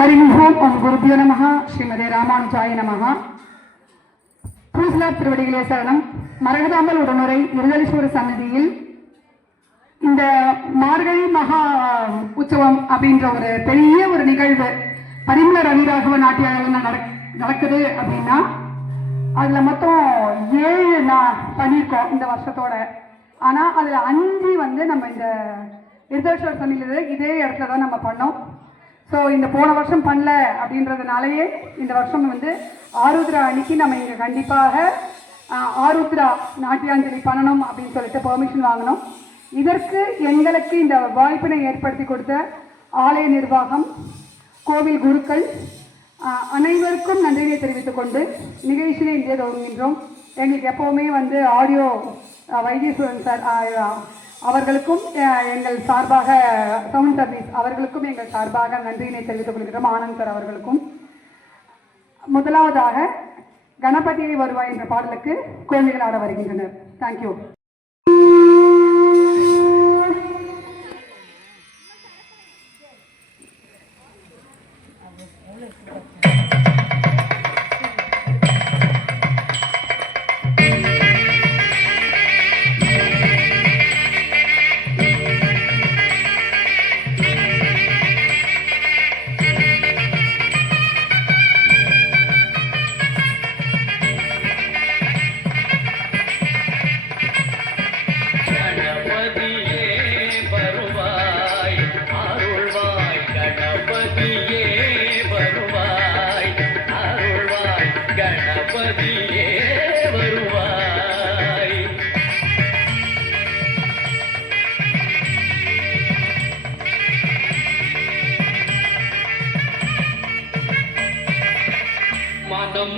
हरिं ओम गुरुभ्यो नमः श्रीमदे रामानुजाय नमः பூசலார் திருவடிகளே சரணம். மரகதாம்பல் உடனுரை இருதலீஸ்வரர் சன்னதியில் இந்த மார்கழி மகா உற்சவம் அப்படின்ற ஒரு பெரிய ஒரு நிகழ்வு பரிமள ரவிராகவ நாட்டியம் நடக்குது அப்படின்னா அதில் மொத்தம் 7 பண்ணியிருக்கோம் இந்த வருஷத்தோட. ஆனால் அதில் 5 வந்து நம்ம இந்த இருதலீஸ்வரர் சன்னதியில் இதே இடத்துல தான் நம்ம பண்ணோம். ஸோ இந்த போன வருஷம் பண்ணல அப்படின்றதுனாலேயே இந்த வருஷம் வந்து ஆருத்ரா அன்னைக்கு நம்ம இங்கே கண்டிப்பாக ஆருத்ரா நாட்டியாஞ்சலி பண்ணணும் அப்படின்னு சொல்லிட்டு பெர்மிஷன் வாங்கினோம். இதற்கு எங்களுக்கு இந்த வாய்ப்பினை ஏற்படுத்தி கொடுத்த ஆலய நிர்வாகம், கோவில் குருக்கள் அனைவருக்கும் நன்றியை தெரிவித்துக் கொண்டு நிகழ்ச்சியை இங்கே தொடங்குகின்றோம். எங்களுக்கு எப்போவுமே வந்து ஆடியோ வைத்தீஸ்வரன் சார் அவர்களுக்கும் எங்கள் சார்பாக சவுண்ட் சர்வீஸ் அவர்களுக்கும் எங்கள் சார்பாக நன்றியினை தெரிவித்துக் கொள்கிறோம். ஆனந்த் சார் அவர்களுக்கும். முதலாவதாக கணபதியை வருவாய் என்ற பாடலுக்கு குழந்தைகள் ஆட வருகின்றனர். தேங்க்யூ.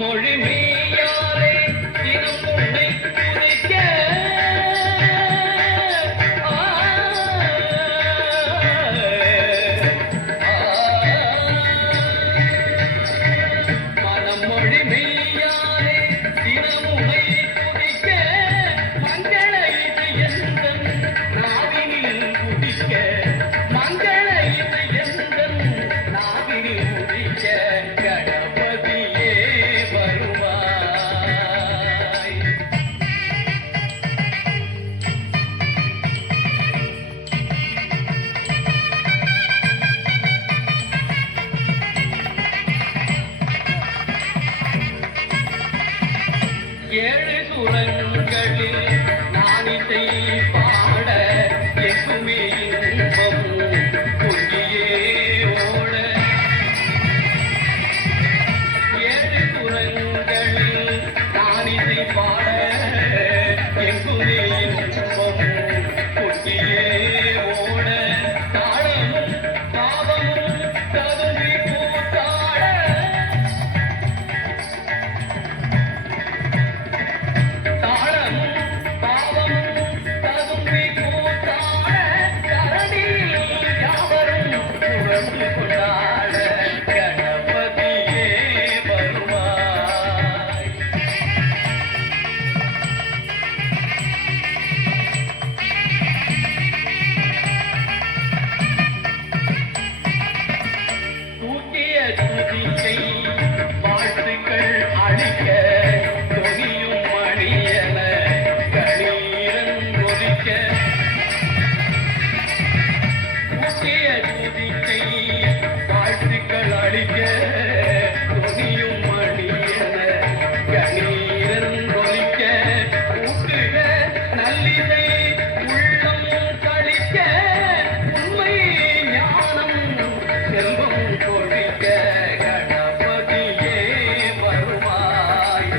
மொழி மெய்யாலே தினம் உன்னை துதிக்க மனமொழி மெய்யாலே தினம் உன்னை துதிக்க மங்கள இது எந்தன் நாவினில் குடிக்க மங்கள இது எந்தன் நாவினில் குடிக்க ஏழு சுரங்களில் நானிசை பாட எங்குமே இன்பம் பொங்கியே ஓட. ஏழு சுரங்களில் நானிசை பாட எங்குமே இன்பம் பொங்கியே ஓட. தாளமும் பாவமும் ததும்பி கூத்தாட வாழ்த்துக்கள் அளிக்க தொனியும் மணியன கணீரன் ஒலிக்க முக்கிய துதிக்கை வாழ்த்துக்கள் அளிக்க தொனியும் மணியன கணீரன் ஒலிக்க ஊட்டுக நல்லிசை உள்ளம் கழிக்க உண்மை ஞானம் செல்வம் கொழிக்க கணபதியே வருவாய்.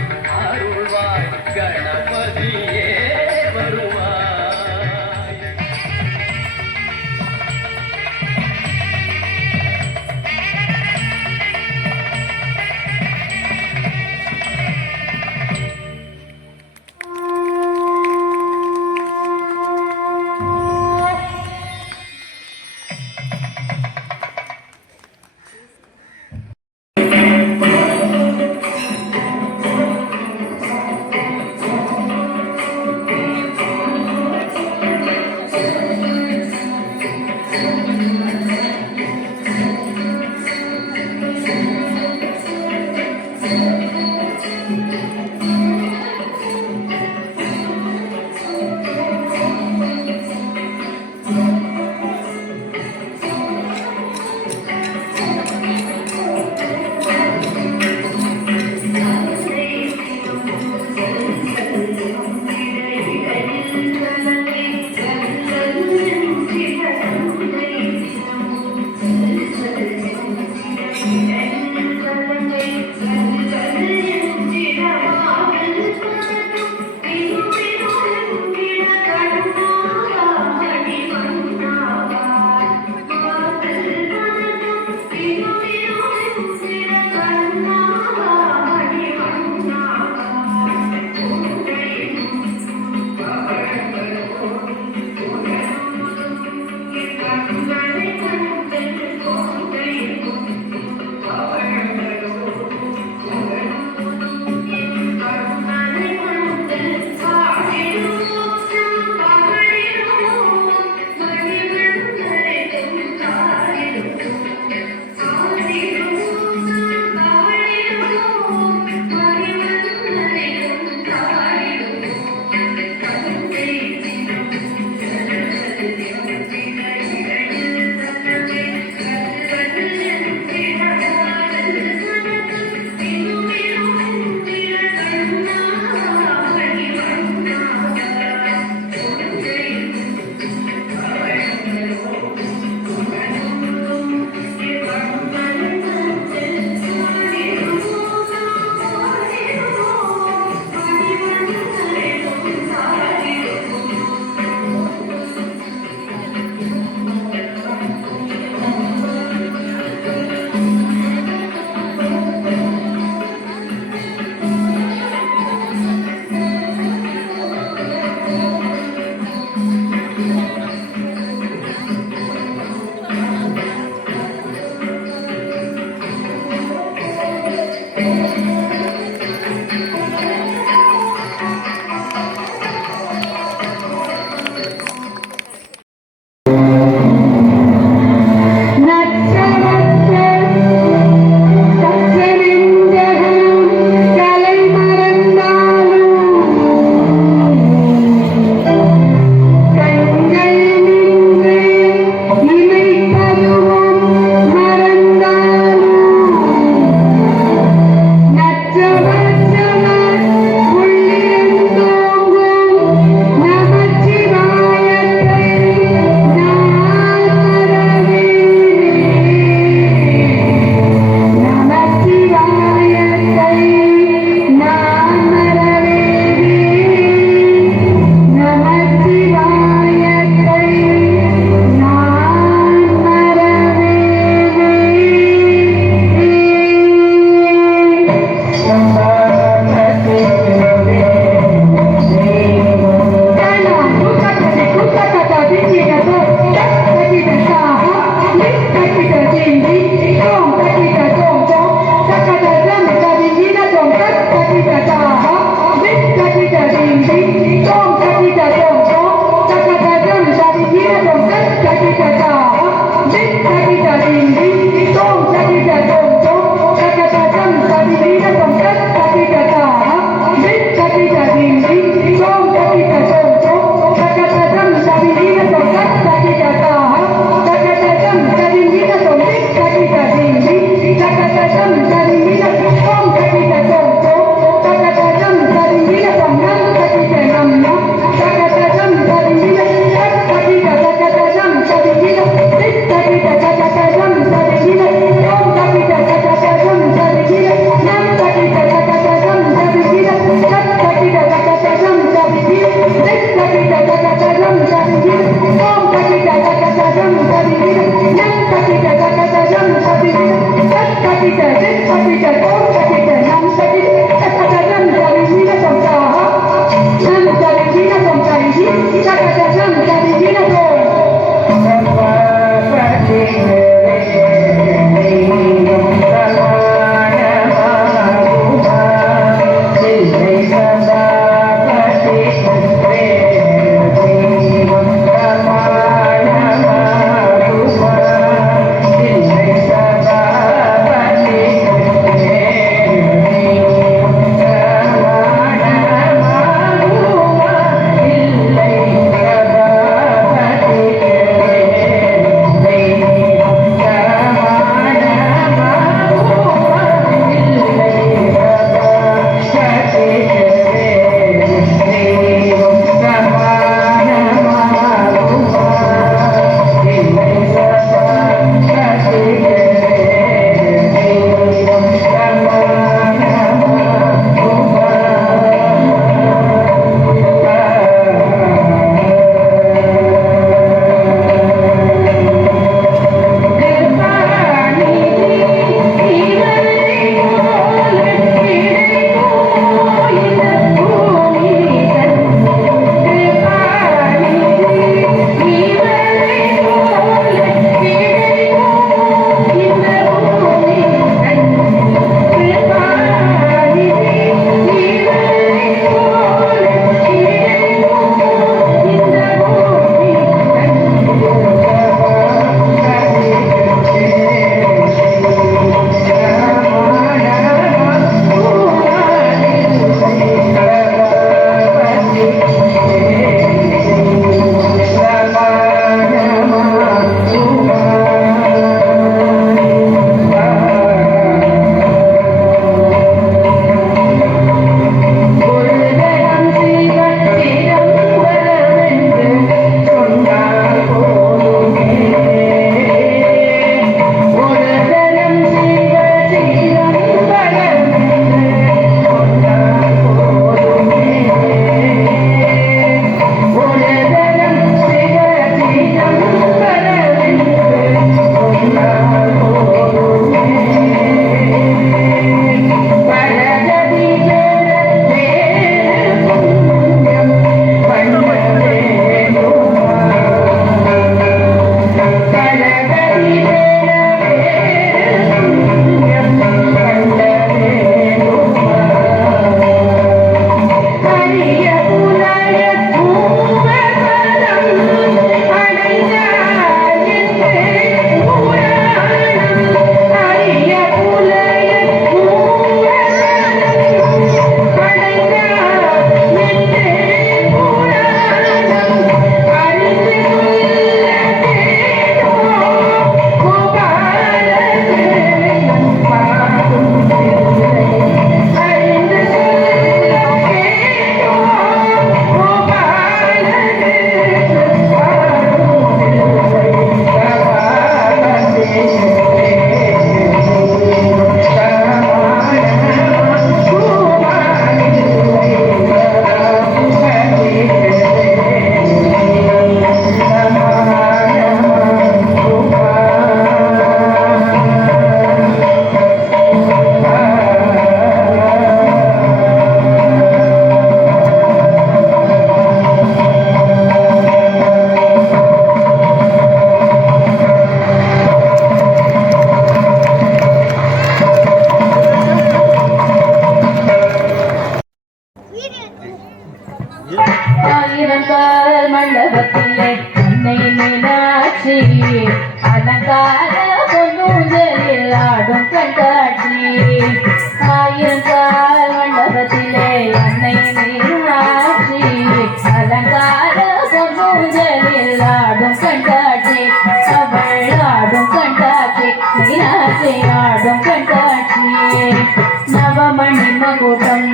மகுடம்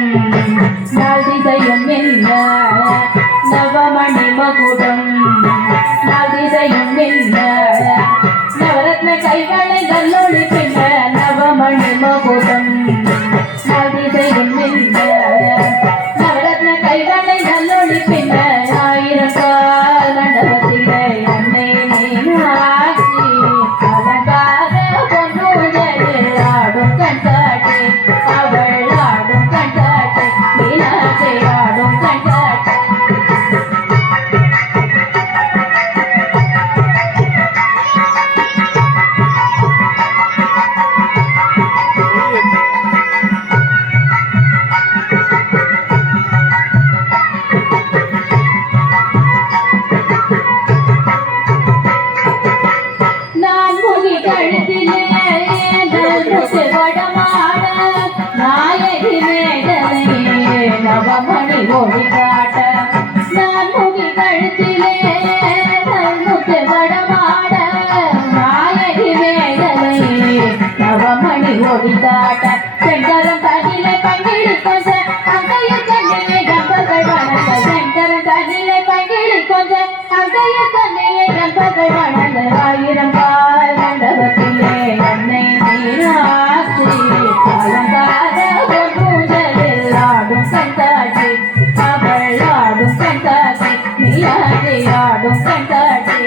நாள் திசையும் என்ன நவமணி மகுடம் நாள் திசையும் என்ன நவரத்ன கைகளை நல்லொளி பின்ன நவமணி மகுடம் நாள் திசையும் என்ன நவரத்ன கைகளை நல்லொளி பின்ன ஆயிரம் கால் மண்டபத்திலே அன்னை மீனாட்சி அலங்கார பொன்னுதலில் ஆடும் கண்காட்டி அவள் ஆடும் கண்காட்டி மீனாட்சி ஆடும் கண்காட்டி நான் முகி கழுத்திலே முத்து வடமாட நாயகி மேடலை நவமணி ஒளி காட்ட நான் முகி கழுத்திலே முத்து வடமாட நாயகி மேடலை நவமணி ஒளி காட்ட செங்கரம் தகிலை பங்கிடி கொஞ்ச அங்கைய கண்ணிலே கம்பர்கள் வணங்க செங்கரம் தகிலை பங்கிடி கொஞ்ச அங்கைய கண்ணிலே கம்பர்கள் வணங்க ஆயிரம் கால் மண்டபத்திலே அன்னை மீனாட்சி அலங்கார பொன்னுதலில் ஆடும் கண்காட்சி அவள் ஆடும் கண்காட்சி மீனாட்சி ஆடும் கண்காட்சி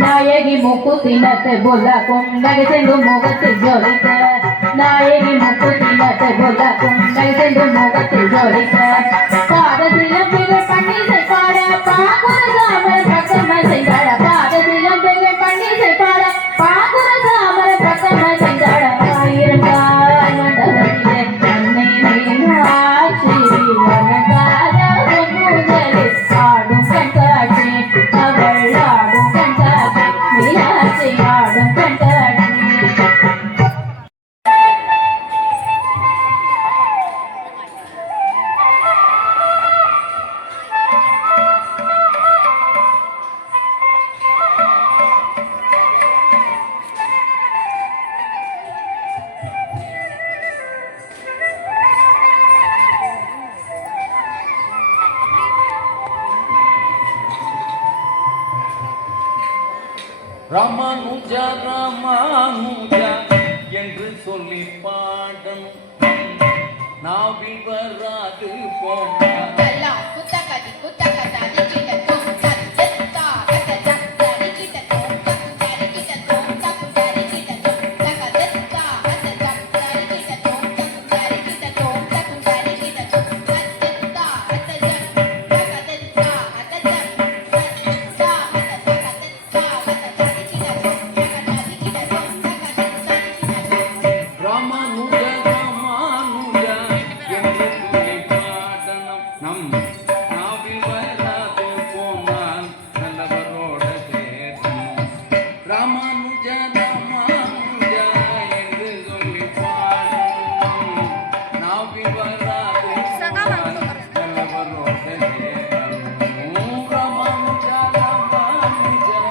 நாயகி முக்குத்தினத்தை பொல்ல கொண்டை சென்று முகத்தில் ஜொலிக்க நாயகி முக்குத்தினத்தை பொல்ல கொண்டை சென்று முகத்தில் ஜொலிக்க பாதசிலம்பிகள் பன்னீசை பாட பாகுர சாமர பிரசன்ன செய்தாட பாதசிலம்பிகள் பன்னீசை பாட பாகுர சாமர பிரசன்ன செய்தாட ஆயிரம் கால் மண்டபத்திலே அன்னை மீனாட்சி அலங்கார பொன்னுதலில் ஆடும் கண்காட்சி அவள் ஆடும் கண்காட்சி மீனாட்சி ஆடும் கண்காட்சி ராமானுஜா ராமானுஜா என்று சொல்லி பாடணும் நாவில் வராது போன ராமானுஜா ராமானுஜா என்று சொல்லி பாடணும் நம் நாவில் வராது போனால் நல்லவரோட சேரணும் ராமானுஜா ராமானுஜா என்று சொல்லி பாடணும் நாவில் வராது போனால் நல்லவரோட சேரணும் ராமானுஜா ராமானுஜா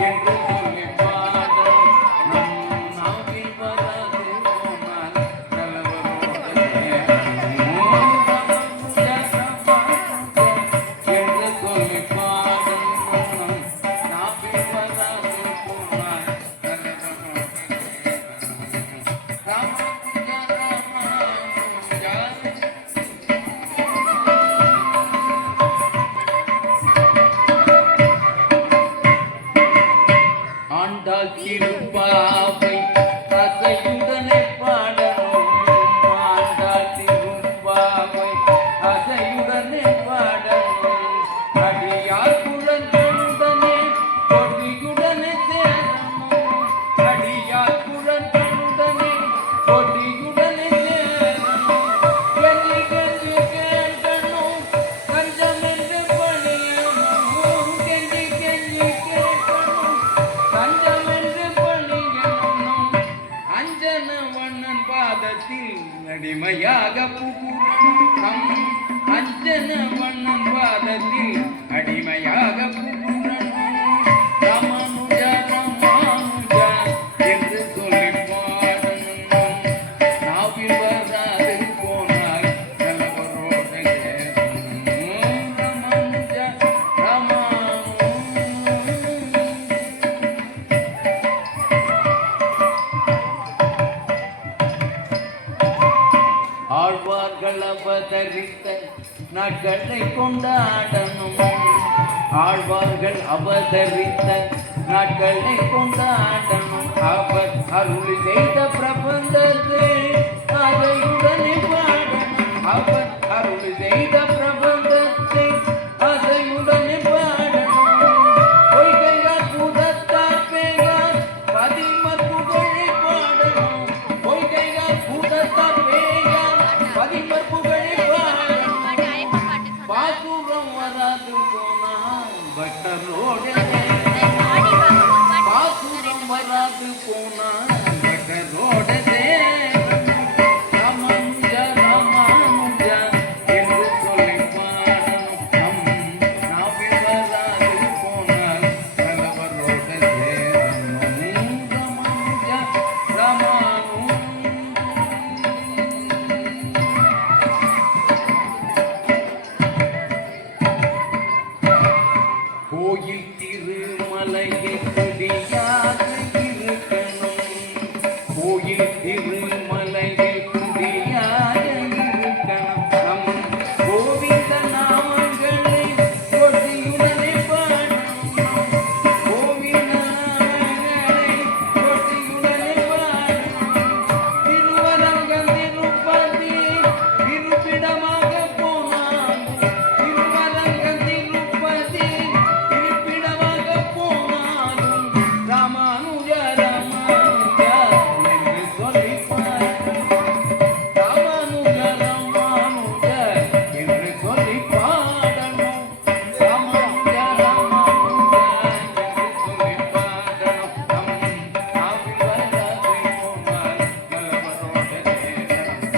என்று சொல்லி பாடணும் நம் நாவில் வராது போனால் நல்லவரோட சேரணும் ராமானுஜா ராமானுஜா என்று சொல்லி பாடணும் நாவில் வராது போனால் நல்லவரோட ராமானுஜா ராமானுஜா ஆண்டாள் திருப்பாவை அசையுடனே பாடணும் ஆண்டாள் திருப்பாவை அசையுடனே பாடணும் அடியார் குழந்தையுடனே கொடியுடனே சேரணும் அடியார் குழந்தையுடனே கொடியுடனே சேரணும் கெஞ்சி கெஞ்சி கேட்கணும் கஞ்சமென்று பணியணும் கெஞ்சி கெஞ்சி கேட்கணும் கஞ்சமென்று பணியணும் அடிமையாக புகுரம் அஞ்சன வண்ணம் பாதத்தில் அடிமையாக புகுரம் ராமானுஜா ராமானுஜா என்று சொல்லி பாடணும் நாவில் வராது போனால் நல்லவரோட ராமானுஜா ஆழ்வார்கள் அவதரித்த நாட்களை கொண்டாடணும் ஆழ்வார்கள் அவதரித்த நாட்களை கொண்டாடணும் அவர் அருள் செய்த பிரபந்தத்தை அதையுடனே பாடணும் அவர் அருள் செய்த பிரபந்தத்தை அதையுடனே பாடணும் பொய்கையார் பூதத்தார் பேகார் பதிமர் புகழை பாடணும் பொய்கையார் பூதத்தார் பேகார் பதிமர் புகழை பாடணும் பாசுரம் வராது போனால் பட்டரோடு பாசுரம் வராது போனால் பட்டரோடு ராமானுஜா ராமானுஜா என்று சொல்லி பாடணும் நாவில் வராது போனால் நல்லவரோடு ராமானுஜா ராமானுஜா கோயில் திருமலையை குடியாக இருக்கணும் கோயில் திருமலையை குடியாக இருக்கணும் நம் கோவிந்த நாமங்களை கொடியுடனே பாடணும் கோவிந்த நாமங்களை கொடியுடனே பாடணும் திருவரங்கம் திருப்பதி இருப்பிடமாக போனான் திருவரங்கம் திருப்பதி இருப்பிடமாக போனாலும் ராமானுஜா ராமானுஜா என்று சொல்லி ராமானுஜா ராமானுஜா என்று சொல்லி பாடணும் ராமானுஜா ராமானுஜா என்று சொல்லி பாடணும் நாவில் வராது போனால் நல்லவரோட ராமானுஜா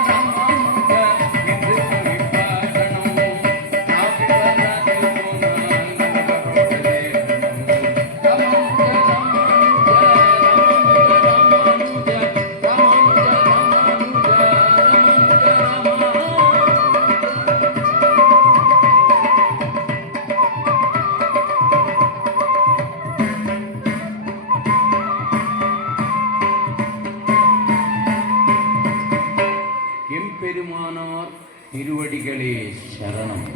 ராமானுஜா என்று சொல்லி பாடணும் நாவில் வராது போனால் எம்பெருமானார் திருவடிகளே சரணம்.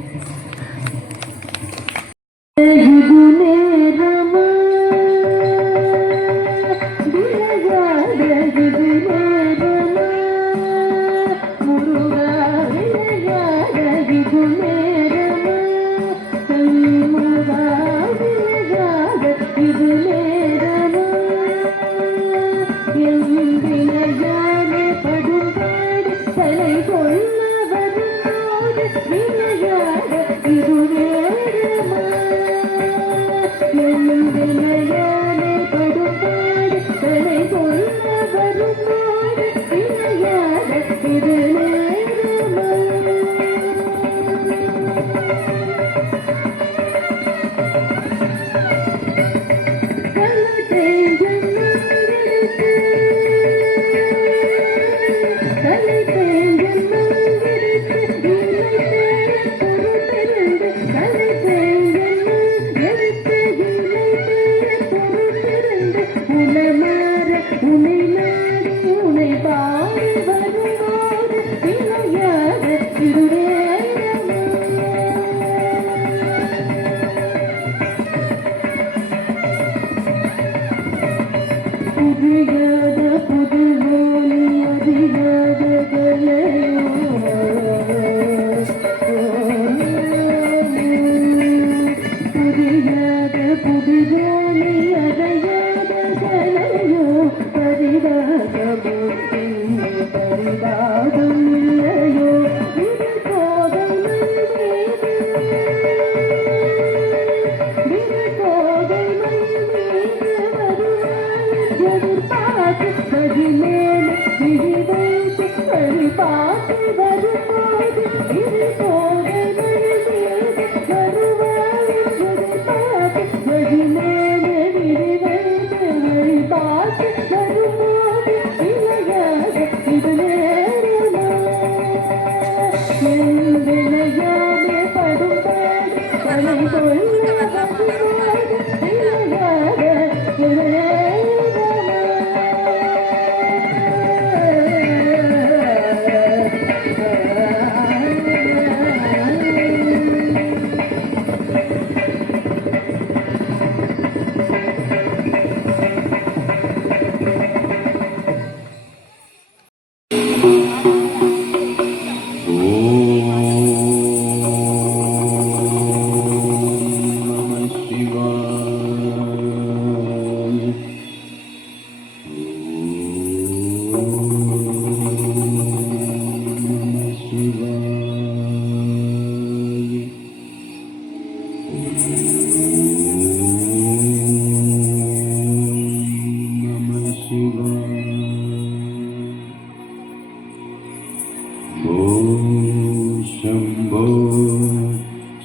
शम्भो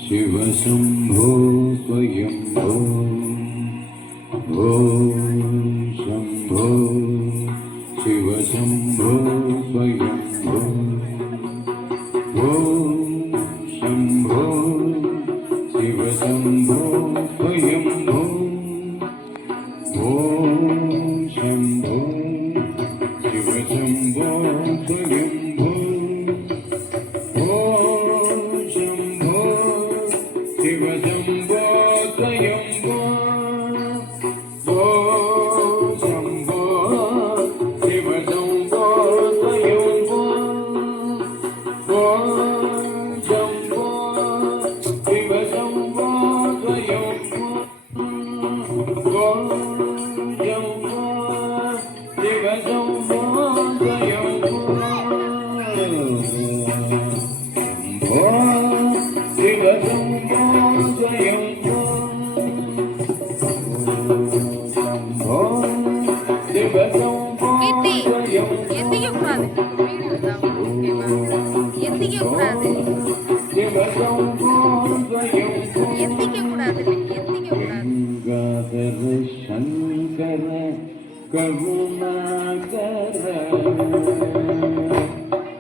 शिवशम्भो स्वयम्भो शम्भो शिवशम्भो स्वयम्भो शम्भो शिवशम्भो स्वयम्भो शम्भो शिवशम्भो स्वयम्भो शम्भो शिवशम्भो स्वयम्भो शम्भो शिवशम्भो स्वयम्भो शम्भो शिवशम्भो स्वयम्भो शम्भो शिवशम्भो स्वयम्भो शम्भो शिवशम्भो எந்திக்க கூடாது எந்திக்க கூடாது शिवशम्भो स्वयम्भो எந்திக்க கூடாது எந்திக்க கூடாது गंगाधर शंकर करुणाकर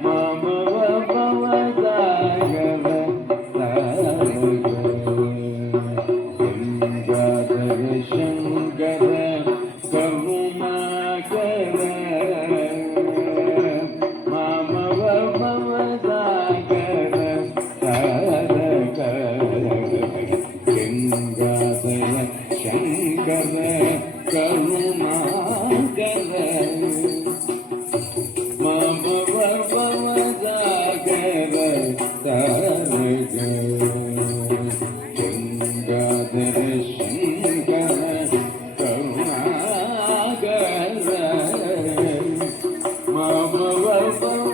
मामव भवसागर गंगाधर शंकर करुणाकर मामव भवसागर गंगाधर शंकर करुणाकर मामव भवसागर गंगाधर शंकर करुणाकर मामव भवसागर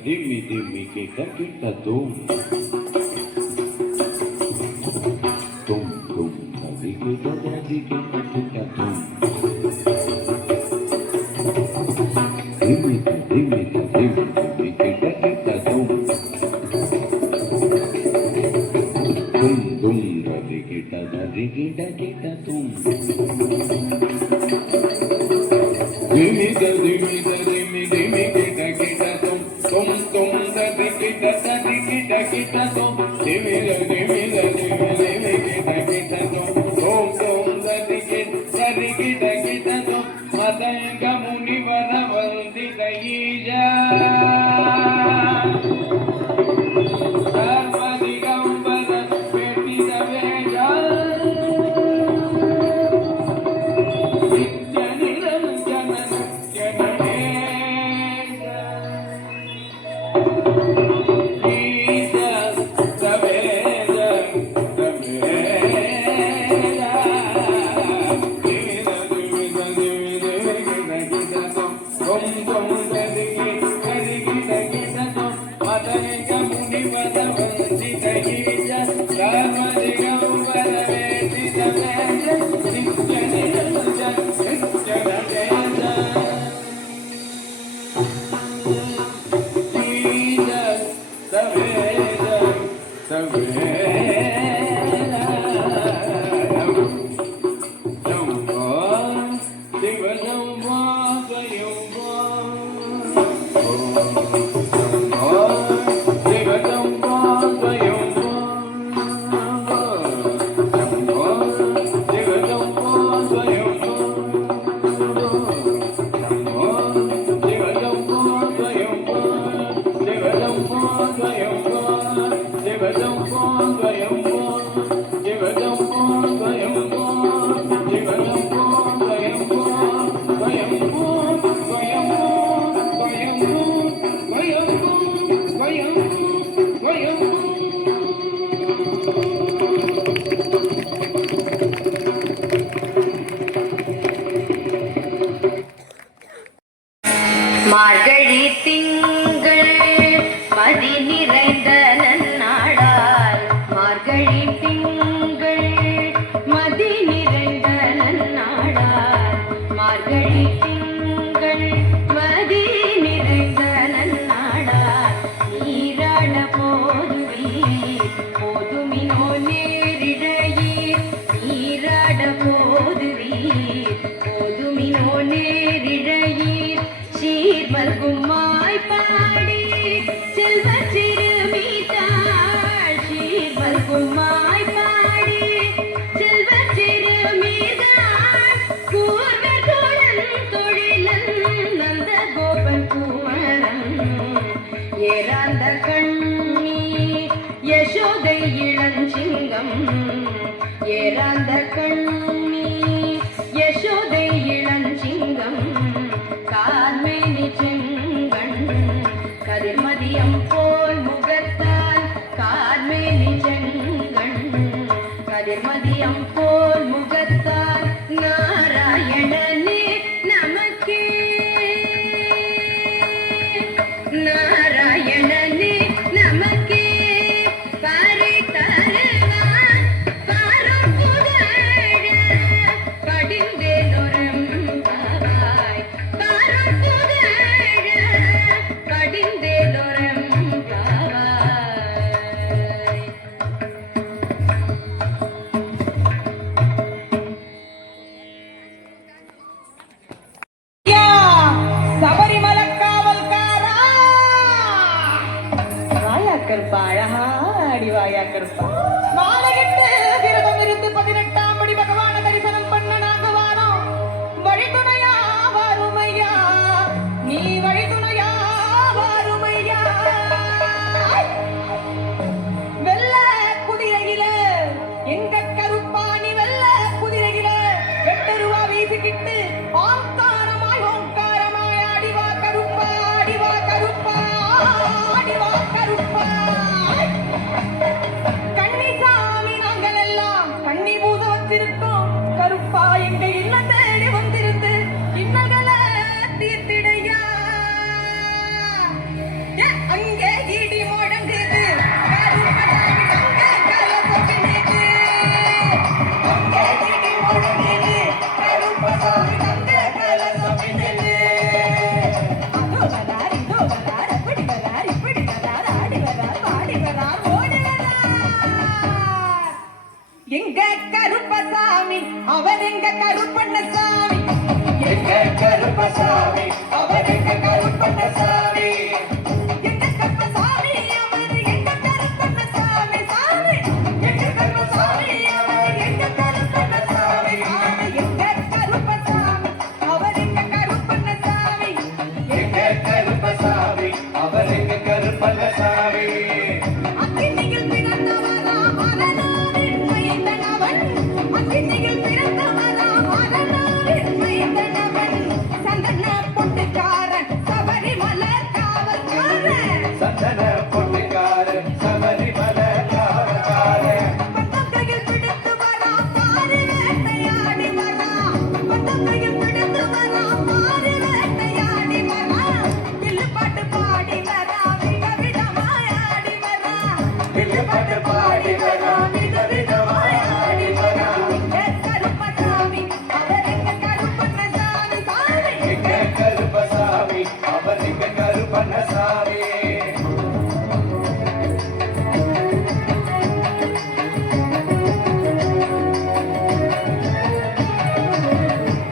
Dimmi kita kita tum tadi kita tum dimmi kita tum tadi kita tum dimmi kita tum dadi kita tum dimmi kita tum dadi kita tum matanga munivara vanditayija sarvadigambar petida veja nitya niranjana jananeja மார்கழி திங்கள் மதி நிறைந்த நன்னாளால் மார்கழி திங்கள் மதி நிறைந்த நன்னாளால் மார்கழி திங்கள் மதி நிறைந்த நன்னாளால் நீராட போதுமினோ நேரிழையீர் நீராட போதுமினோ நேரிழையீர் சீர்மல்குமாய் பாடி செல்வ சிறுமிதாள் சீர்மல்குமாய் பாடி செல்வ சிறுமிதாள் கூர்வர் குழல் தொழிலன் நந்த கோபன் குமரன் ஏராந்த கண்ணி யசோதை இளஞ்சிங்கம் ஏராந்த கண்ணி யசோதை இளஞ்சிங்கம் கார்மேனி செங்கண் கதிர்மதியம் போல் முகத்தால் கார்மேனி செங்கண் கதிர்மதியம் போல் முகத்தால் நாராயணனே நமக்கே நாராயணனே நமக்கே பாரி தருவான் பாரும் புகழ படிந்தேனொரும் பாவாய் பாரும் புகழ படிந்தேனொரும் பாவாய் எங்க கருப்பசாமி அவர் எங்க கருப்பண்ணசாமி எங்க கருப்பசாமி அவர் எங்க கருப்பண்ணசாமி எங்க கருப்பசாமி அவர் எங்க கருப்பண்ணசாமி சாமி எங்க கருப்பசாமி அவர் எங்க கருப்பண்ணசாமி எங்க கருப்பசாமி அவர் எங்க கருப்பண்ணசாமி எங்க கருப்பசாமி அவர் எங்க கருப்பண்ணசாமி அக்கினியில் பிறந்தவரா மரணாவின் மைந்தனவன் அக்கினியில் பிறந்தவரா மரணாவின் மைந்தனவன் சந்தன பொட்டுக்காரன் சபரிமலை காவல்காரன் சந்தன பொட்டுக்காரன் சபரிமலை காவல்காரன் பந்தக்கையில் பிடித்து வரா பாரி வேட்டையாடி வரா பந்தக்கையில் பிடித்து வரா பாரி வேட்டையாடி வரா வில்லு பாட்டு பாடி வரா விதவிதமாய் ஆடி வரா வில்லு பாட்டு பாடி வரா விதவிதமாய் ஆடி வரா எங்க கருப்பசாமி அவர் எங்க கருப்பண்ணசாமி சாமி எங்க கருப்பசாமி அவர் எங்க கருப்பண்ணசாமி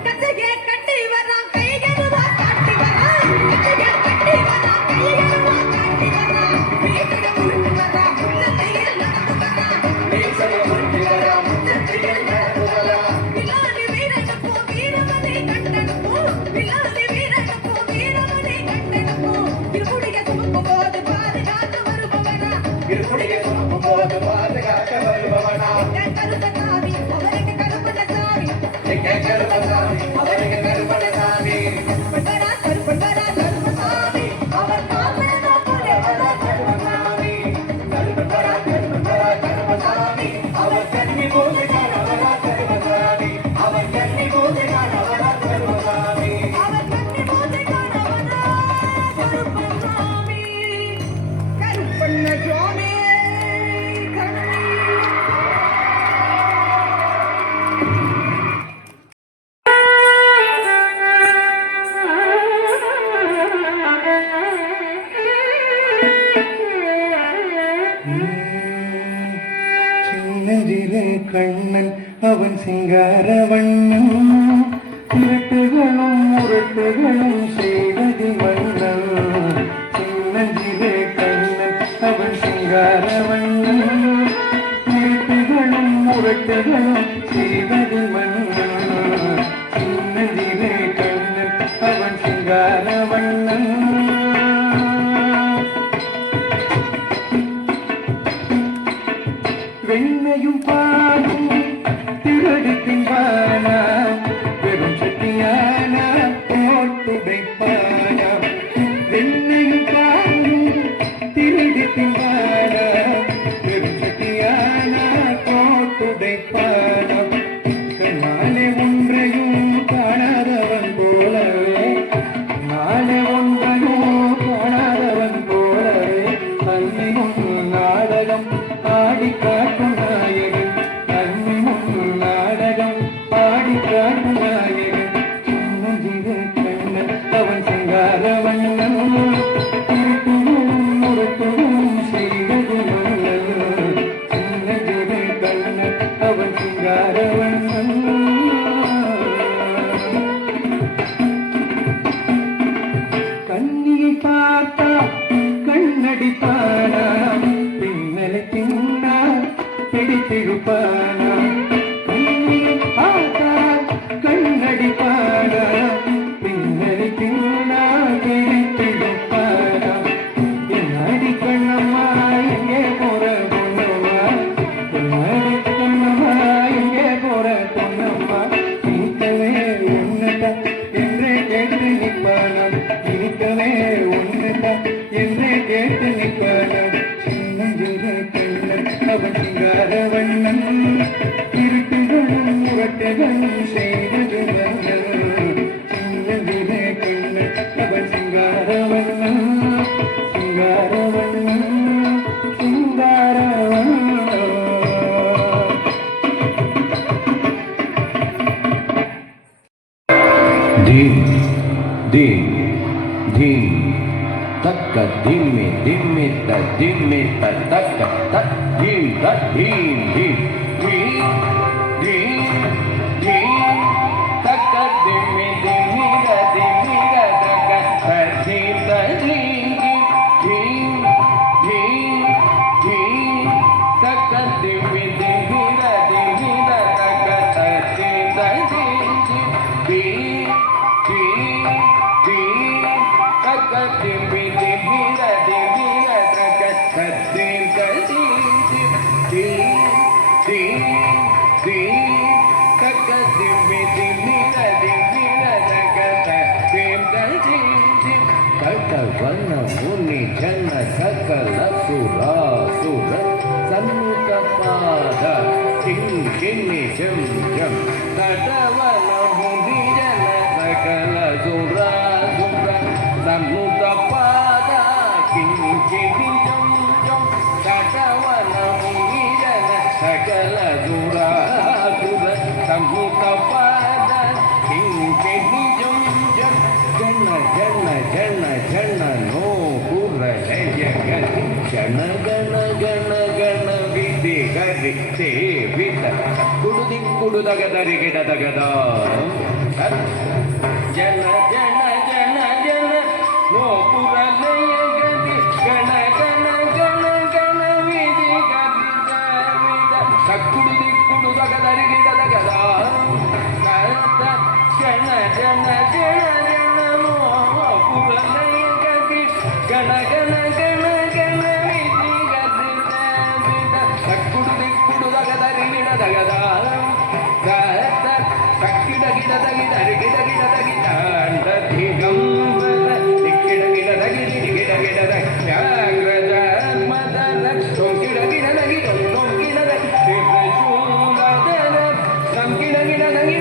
கச்சையே கட்டி வரா கைகருவா காட்டி வரா கச்சையே கட்டி வரா கைகருவா காட்டி வரா வீட்டுல உருட்டு வரா முன்னத்தையில் நடந்து வரா மீசையை முட்டி வரா முச்சத்தியில் நடந்து வரா விலாலி வீரனுக்கோ வீரமணி கண்டனுக்கோ விலாலி வீரனுக்கோ வீரமணி கண்டனுக்கோ திருமுடிய சுமக்கும் போது பாதுகாத்து வருபவனா இருமுடிய சுமக்கும் போது பாதுகாக்க வருபவனா எங்க கருப்பசாமி அவர் எங்க கருப்பண்ணசாமி எங்க கருப்பசாமி அவர் எங்க கருப்பண்ணசாமி கருப்பண்ணா கருப்பண்ணா கருப்பசாமி அவர் காப்பேனா போலே வரா கருப்பசாமி கருப்பண்ணா கருப்பண்ணா கருப்பசாமி அவர் கன்னி பூஜைக்காரவரா கருப்பசாமி அவர் கன்னி பூஜைக்காரவரா கருப்பசாமி அவர் கண்ணி பூஜைக்காரவனா கருப்பசாமி கருப்பண்ண சுவாமி கருணை சின்னஞ்சிறு கண்ணன் அவன் சிங்காரவண்ணன் இரட்டுகளும் முரட்டுகளும் செய்வது வண்ணன் சின்னஞ்சிறு கண்ணன் அவன் சிங்காரவண்ணன் இரட்டுகளும் முரட்டுகளும் செய்வது மன்னன் சின்னஞ்சிறு கண்ணன் அவன் சிங்காரவண்ணன் வெண்ணையும் பாடும் திருடி தின்பானா வெறும் சட்டியானா போட்டுடைப்பானா வெண்ணையும் பாடும் திருடி தின்பானா வெறும் சட்டியானா போட்டுடைப்பானா நாளை ஒன்றையும் காணாதவன் போல நாளை ஒன்றையும் காணாதவன் போல அன்னியும் நாடகம் ஆடி காட்டும் நாயகன் அன்னியும் நாடகம் ஆடி காட்டும் நாயகன் சின்னஞ்சிறு கண்ணன் அவன் சிங்காரவண்ணன் திருட்டுகளும் முரட்டுகளும் செய்வது மன்னன் சின்னஞ்சிறு கண்ணன் அவன் சிங்காரவண்ணன் கண்ணியை பார்த்தா கண்ணடிப்பானா பின்னலை தின்னா பிடித்திருப்பானா கண்ணியை பார்த்தா கண்ணடிப்பானா பின்னலை தின்னா பிடித்திருப்பானா என்னடி கண்ணம்மா எங்கே போற பொண்ணம்மா என்னடி கண்ணம்மா எங்கே போற பொண்ணம்மா நீக்கவே உன்னதான் என்றே கேட்டு நிற்பானாம் இருக்கவே உன்னதான் என்றே கேட்டு நிற்பானாம் சின்னஞ்சிறு கண்ணன் அவன் சிங்காரவண்ணன் இருட்டுகளும் முரட்டுகளும் செய்தது மன்னன் சின்னஞ்சிறு கண்ணன் அவன் சிங்காரவண்ணன் சிங்காரவண்ணன் சிங்காரவண்ணன் धीम धीम धीम तक धीमे धीमे तक धीमे तक तक धीम धीम धीम धीम dimmi dimmi da dimmi da da da dim da dim dim dim dim da da dimmi dimmi da dimmi da da da dim da dim dim dim dim da da dimmi dimmi da dimmi da da da dim da dim dim dim dim Taka dimmi dimmi da dimmi da taka da dim da dim dim Taka vanna muni janna sakala sura sura sannuta pada king kinni jam jam Taka vanna muni janna sakala sura sura sannuta pada king kinni jam jam Taka vanna muni janna sakala sura sura Sambuka pada tingke hijau jam jana jana jana jana no pura leja gati jana gana gana gana vidi gadi te vita kudu daga dari kita daga da jana jana jana jana no pura leja gadi gana gana gana gana vidi gadi da vita kudu daga dari kita daga da jana jana jana jana no pura leja gadi gana gana gana gana vidi gadi da vita kudu daga dari kita daga da Sakida kita dagi dari kita dagi anda tigam dikida kita dagi jagraja madara songkida kita dagi songkida dagi sejumlah dalam samkida kita dagi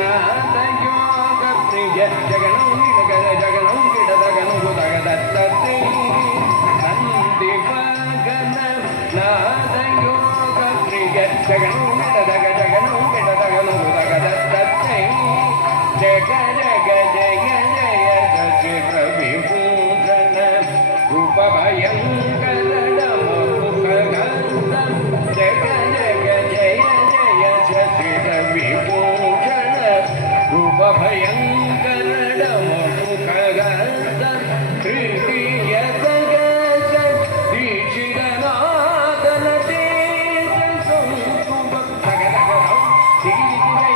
nada yoga priya jaganam kita daganam daga datte nanti bagana nada yoga priya jaganam kita daga daga datte jaga jaga jaya jaya jaya vibhusana rupa bhayankara mukhagantam jaga jaga jaya jaya jaya vibhusana rupa bhayankara mukhagantam kritiya sagasam dikshidhanadana tejam samsubha sagadagaram digididai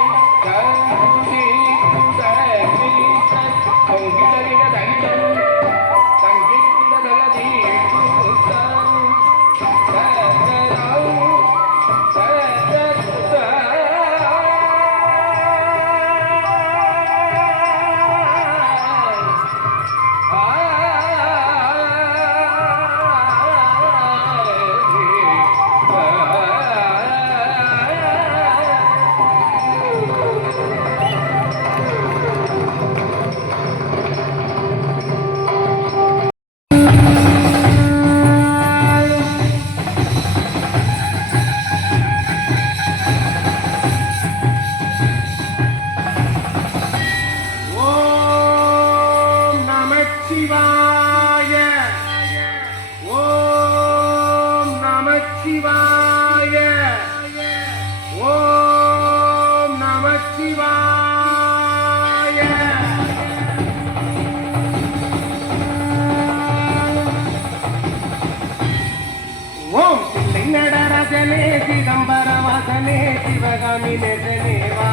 சிதம்பரவாசனே Sivakami நேசனேவா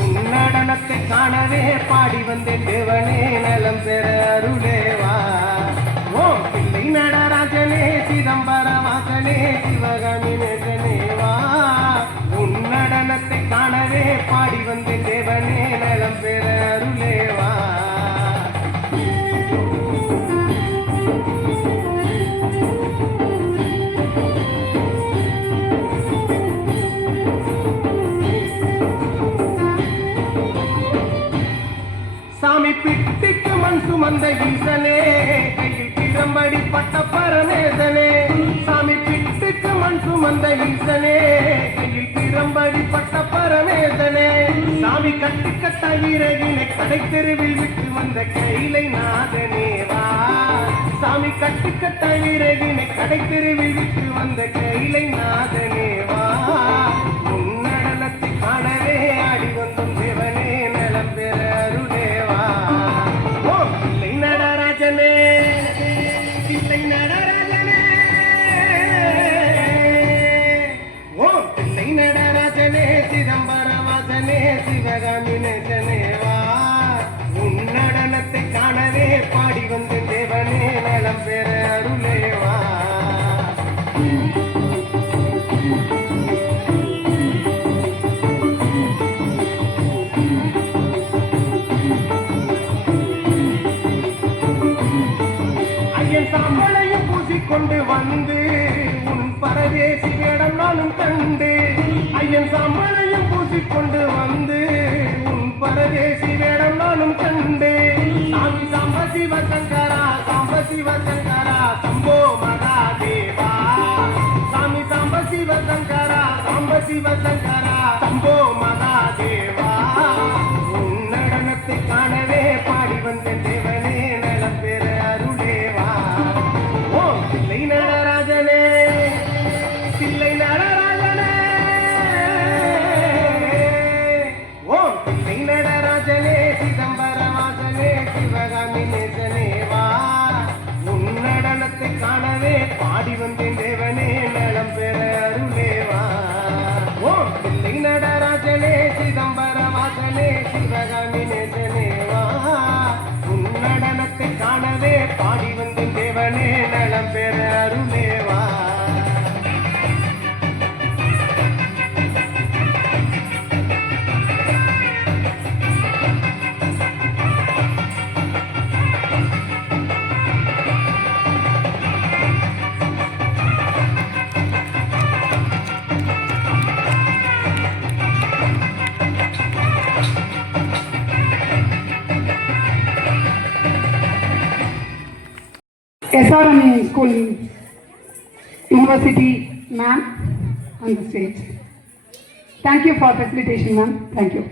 உன் நடனத்தை காணவே பாடி வந்தேன் தேவனே நலம் பெற அருளேவா ஓம் பிள்ளை நடராஜனே சிதம்பரவாசனே சிவகாமி நேசனேவா உன் நடனத்தை காணவே பாடி வந்தேன் தேவனே நலம் பெற அருளேவா சாமி பிட்டிக்கு மண் சுமந்த ஈசனே கையில் கிளம்படி பட்ட பரமேசனே சாமி பிட்டுக்கு மண் சுமந்த ஈசனே கையில் கிளம்படி பட்ட பரமேசனே சாமி கட்டுக்கட்ட வீரகினை கடை தெருவில் விட்டு வந்த கைலை நாதனேவா சாமி கட்டுக்கட்ட வீரகினை கடை தெருவில் விட்டு வந்த கைலை நாதனேவா உன் நடன சிவகாமி நேசனேவா உன் நடனத்தை காணவே பாடி வந்து தேவனே நலம் பெற அருளேவா ஐயன் சாம்பலையும் பூசிக்கொண்டு வந்து உன் பரதேசி வேடம் நானும் கண்டு ஐயன் சாம்பலையும் பூசிக்கொண்டு வந்து உன் பரதேசி வேடம் நானும் கண்டு சாமி சாம்ப சிவ சங்கரா சம்போ மகாதேவா சாமி சாம்ப சிவ சங்கரா சம்போ மகாதேவா உன் நடனத்தை காணவே பாடி வந்த தேவனே நலம் பெற அருளேவா ஓம் தில்லை நடராஜனே தில்லை நடராஜனே ஓம் தில்லை நடராஜனே சிதம்பரவாசனே சிவகாமி நேசனேவா உன் நடனத்தை காணவே பாடி வந்தேன் தேவனே நலம் பெற அருளேவா ஓம் தில்லை நடராஜனே சிதம்பரவாசனே சிவகாமி நேசனேவா உன் நடனத்தை காணவே பாடி வந்தேன் தேவனே நலம் பெற அருளேவா SRM School University, ma'am, on the stage. Thank you for facilitation, ma'am. Thank you.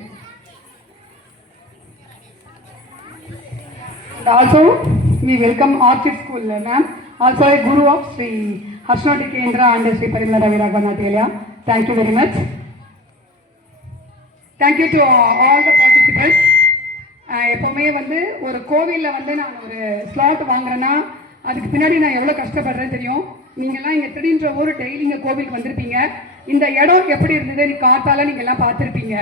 And also, we welcome Orchid School, ma'am. Also a guru of Sri Harshnoti Kendra and Sri Parimla Ravi Raghunath. Thank you very much. Thank you to all the participants. எப்போவுமே வந்து ஒரு கோவிலில் வந்து நான் ஒரு slot வாங்குறேன்னா அதுக்கு பின்னாடி நான் எவ்வளோ கஷ்டப்படுறேன்னு தெரியும். நீங்கள்லாம் இங்கே திருடின்ற ஊர் டெய்லி இங்கே கோவிலுக்கு வந்திருப்பீங்க. இந்த இடம் எப்படி இருந்தது நீ காத்தால நீங்கள் எல்லாம் பார்த்துருப்பீங்க.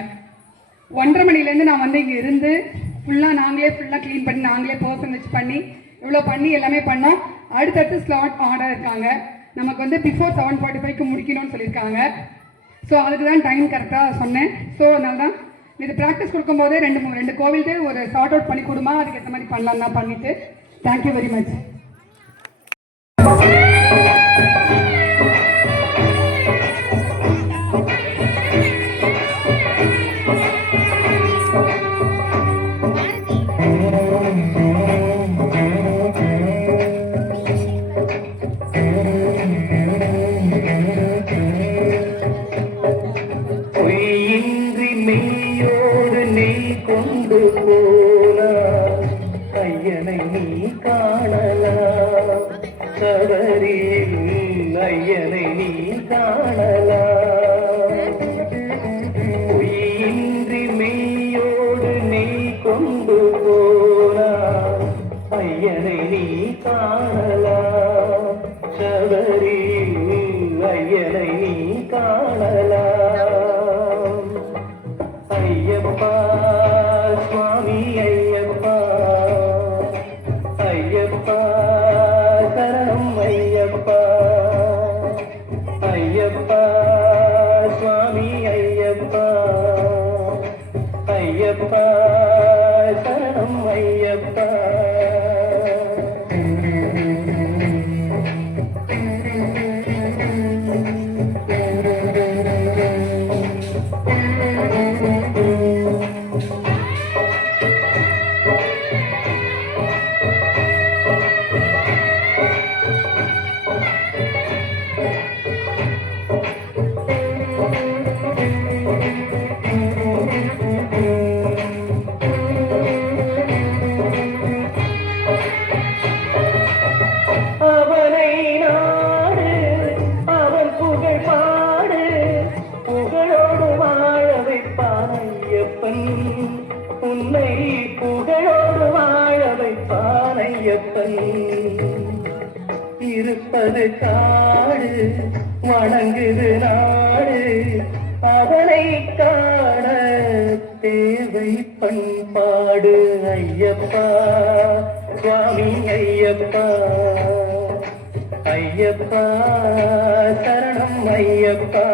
1:30 மணிலேருந்து நான் வந்து இங்கே இருந்து நாங்களே ஃபுல்லாக க்ளீன் பண்ணி நாங்களே பர்சன் வச்சு பண்ணி இவ்வளோ பண்ணி எல்லாமே பண்ணோம். அடுத்தடுத்து ஸ்லாட் ஆர்டர் இருக்காங்க. நமக்கு வந்து பிஃபோர் 7:45க்கு முடிக்கணும்னு சொல்லியிருக்காங்க. ஸோ அதுக்கு தான் டைம் கரெக்டாக சொன்னேன். ஸோ அதனால தான் இது ப்ராக்டிஸ் கொடுக்கும்போதே ரெண்டு கோவிலுக்கு ஒரு சார்ட் அவுட் பண்ணி கொடுமா, அதுக்கு ஏற்ற மாதிரி பண்ணலாம் தான் பண்ணிவிட்டு. Thank you very much. ஐயனை நீ காணலாம் சபரியில் ஐயனை நீ காணலாம் பொய்யின்றி மெய்யோடு நீ கொண்டு போனாய் ஐயனை நீ காணலாம் சபரியில் ஐயனை நீ காணலாம் ஐயப்பா சுவாமி ஐயப்பா ஐயப்பா சரணம் ஐயப்பா ஐயப்பா சுவாமி ஐயப்பா ஐயப்பா சரணம் ஐயப்பா உன்னை புகழோடு வாழ வைப்பான் ஐயப்பன் இருப்பது காடு வணங்குது நாடு அதனை காண பண்பாடு ஐயப்பா சுவாமி ஐயப்பா ஐயப்பா சரணம் ஐயப்பா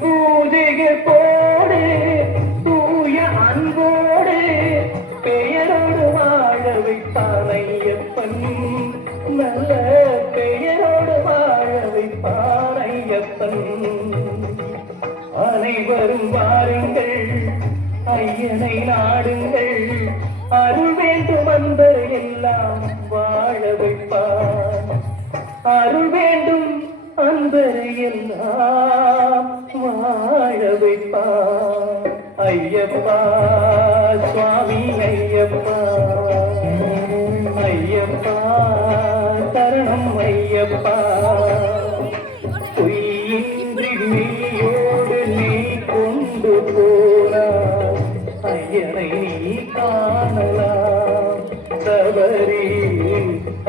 பூஜைகள் போடு தூய அன்போடு பெயரோடு வாழ வைப்பான் ஐயப்பன் நல்ல பெயரோடு வாழ வைப்பான் ஐயப்பன் அனைவரும் வாருங்கள் ஐயனை நாடுங்கள் அருள் வேண்டும் அன்பர் எல்லாம் வாழ வைப்பான் அருள் வேண்டும் அன்பரை எல்லாம் வாழ வைப்பான் ஐயப்பா சுவாமி ஐயப்பா ஐயப்பா சரணம் ஐயப்பா பொய்யின்றி மெய்யோடு நீ கொண்டு போனாய் ஐயனை நீ காணலாம் சபரி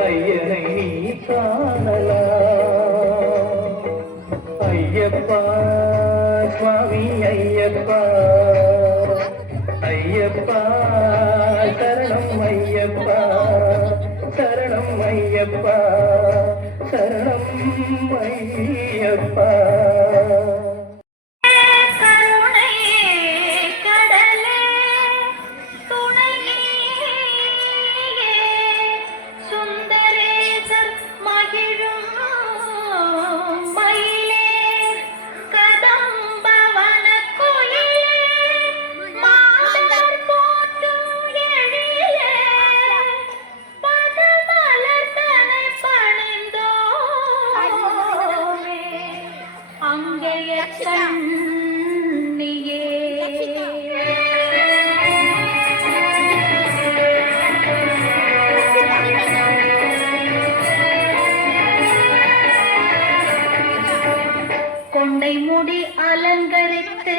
ஐயனை நீ காணலாம் ஐயப்பா சுவாமி ஐயப்பா ஐயப்பா சரணம் ஐயப்பா சரணம் ஐயப்பா சரணம் ஐயப்பா கருணை கடலே துணையே சுந்தரேசர் மகிழும் மயிலே கதம்பவன கோயிலே மாதர் போற்றும் எழிலே பதமலர் தனை பணிந்தோமே அங்கேய கண்ணியே கொண்டை முடி அலங்கரித்து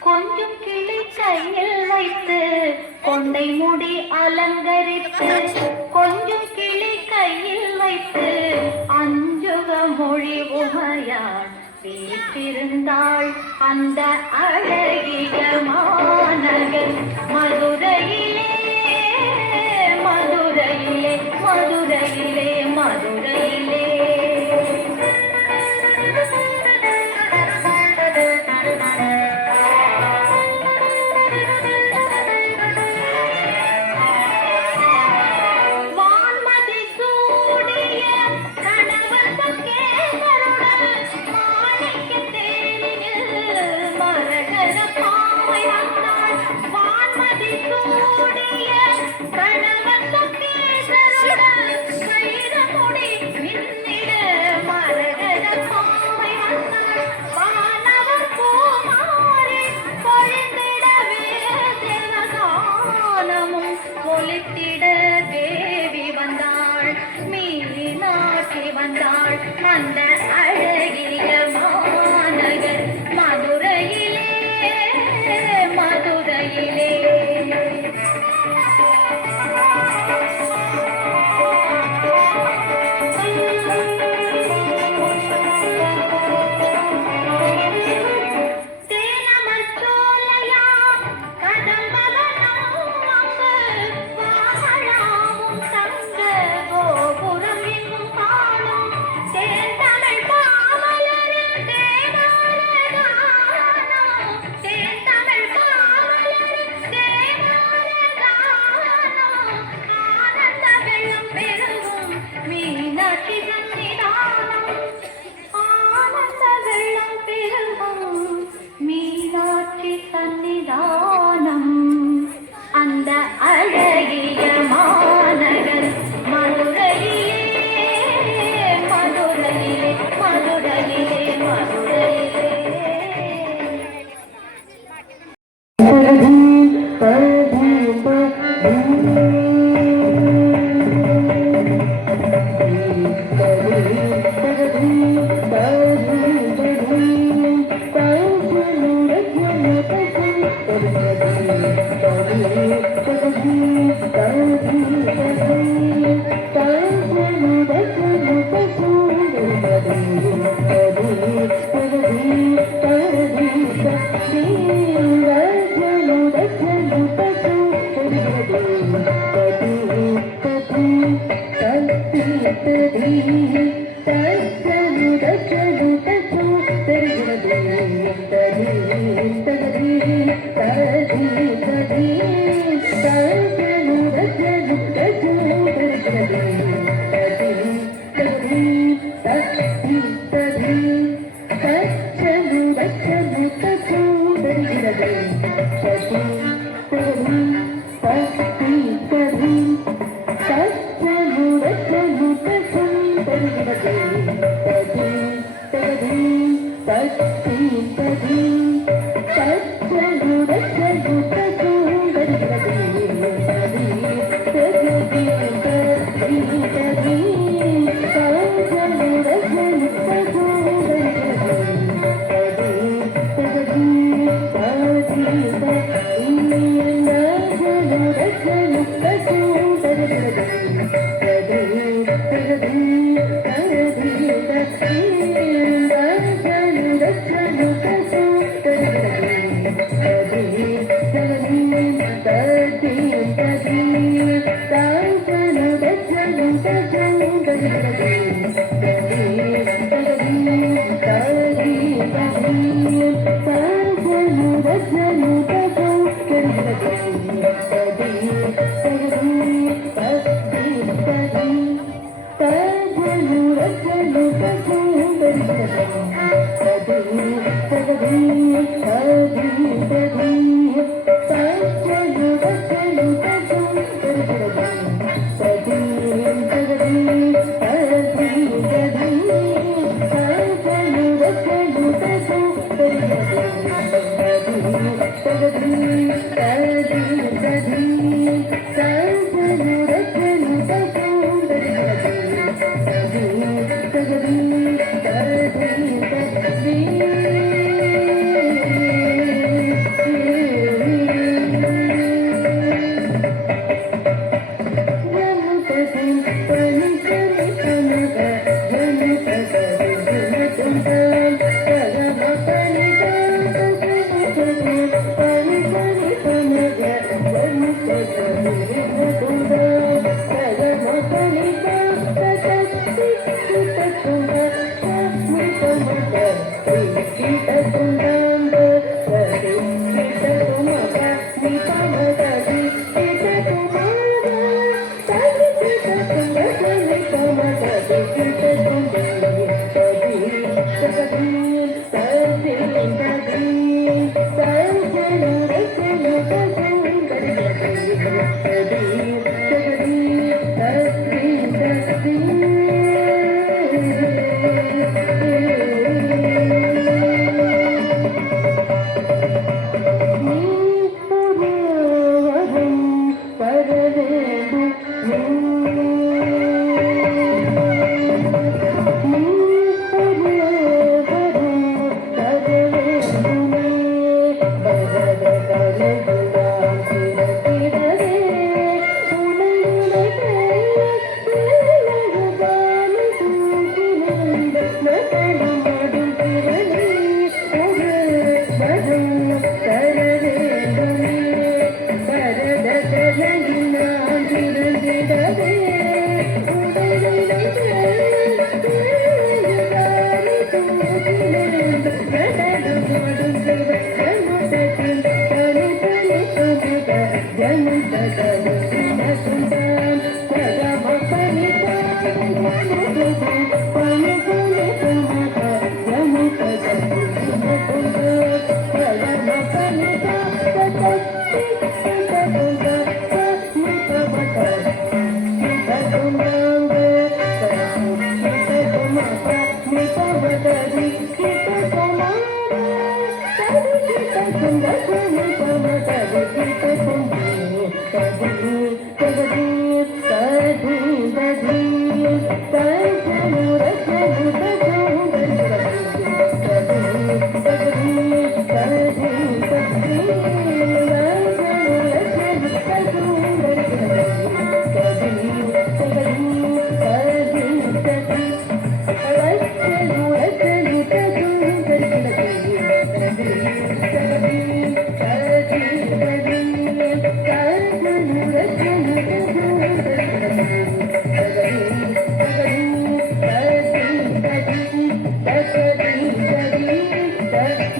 கொஞ்சம் கிளி கையில் வைத்து கொண்டை முடி அலங்கரித்து கொஞ்சம் கிளி கையில் வைத்து அஞ்சுக மொழி உமையாள் வீற்றிருந்தாள் அந்த அழகிய மாநகர் மதுரையிலே மதுரையிலே மதுரையிலே மதுரையிலே வான்மதி சூடிய கணவர் பங்கேகருடன் மாணிக்கத் தேனில் மரகத பாவை வந்தாள் வான்மதி சூடிய கணவர் பங்கேகருடன் வைரமுடி மின்னிட மரகத பாவை வந்தாள் வானவர் பூமாரி பொழிந்திடவே தேவகானமும் ஒலித்திட தேவி வந்தாள் மீனாட்சி வந்தாள் அந்த அழகிய மாநகர் மதுரையிலே மதுரையிலே தேனமர் சோலையாம் கதம்பவனம் அங்கு வாகனாவும் தங்க கோபுரம் எங்கும் காணும் தேர்தமிழ் Thank you.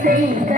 செய்த